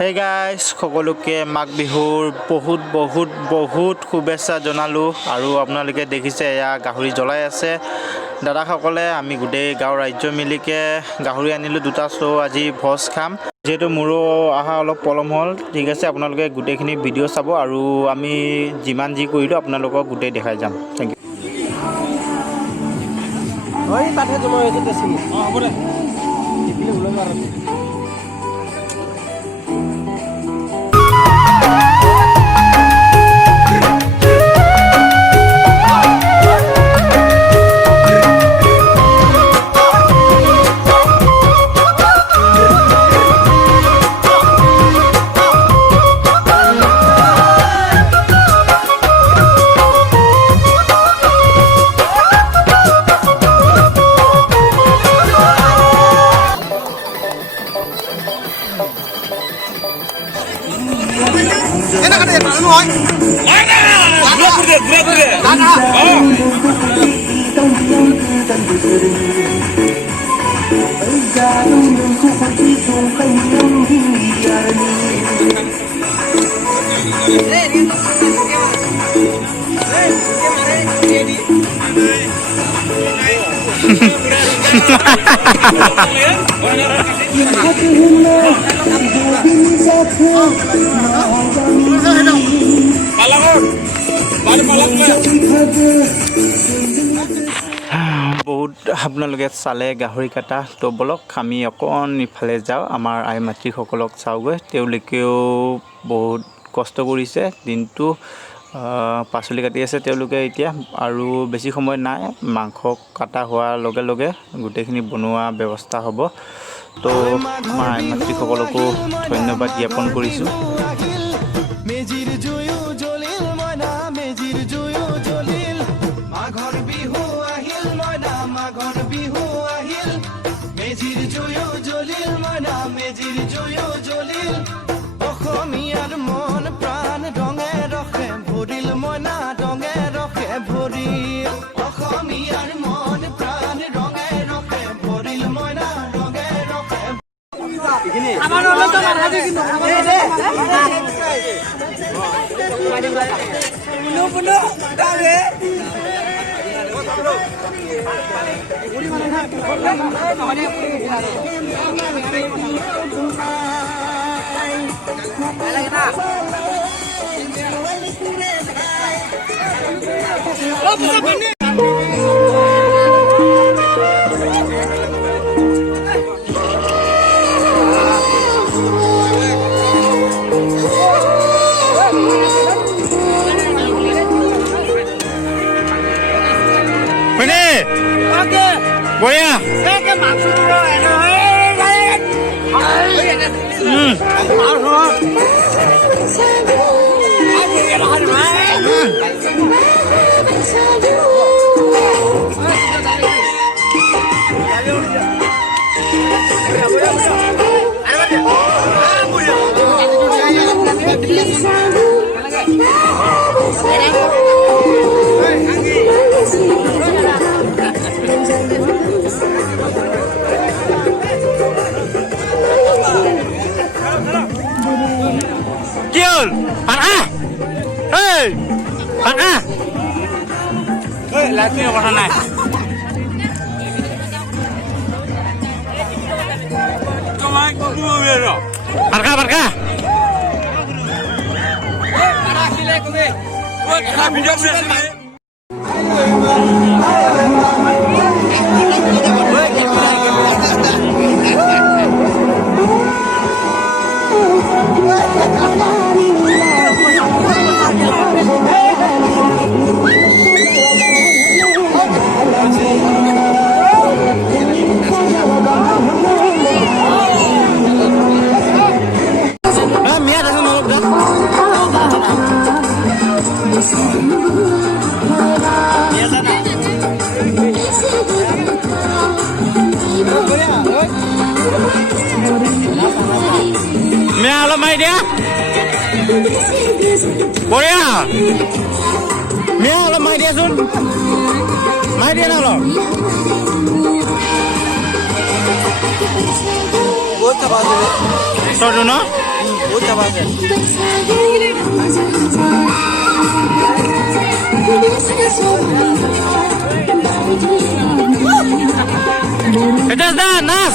Hey guys, সকলোকে মাঘ বিহুৰ বহুত শুভেচ্ছা জনালো আৰু আপোনালোকে দেখিছে এয়া গাহৰি জ্বলাই আছে দাদাসকলে আমি গোটেই গাঁও ৰাজ্য মিলিকে গাহৰি আনিলো দুটা সো আজি ভোজ খাম যেটো মোৰো আহা অলপ পলম হল ঠিক আছে আপোনালোকে গোটেইখিনি ভিডিও চাব আৰু আমি যিমান যি কৰিলো আপোনালোকক গোটেই দেখাই যাম থ্যাংক ইউ ওই পাঠে জমা হয়েছে তেছি হ'ব দে দিলে উলাই মাৰ বহুত আপোনালোকে চালে গাহৰি কাটা তো বলক আমি অকণ ইফালে যাওঁ আমাৰ আই মাতৃসকলক চাওগৈ তেওঁলোকেও বহুত কষ্ট কৰিছে দিনটো পাচলি কাটি আছে তেওঁলোকে এতিয়া আৰু বেছি সময় নাই মাংস কাটা হোৱাৰ লগে লগে গোটেইখিনি বনোৱা ব্যৱস্থা হ'ব তো আমাৰ আই মাতৃসকলকো ধন্যবাদ জ্ঞাপন কৰিছোঁ আমার হলো তো মাঝে কিন্তু বুনো দাঁড়ে Boya. Cái mặt rồi Lagi yang mana naik? Barka, barka. Halo mai dia. Boya. Mia halo mai dia sun. Mai dia halo. বহুত চাপা আছে ৰে। তইতো ন বহুত চাপা আছে। এটা দা নাচ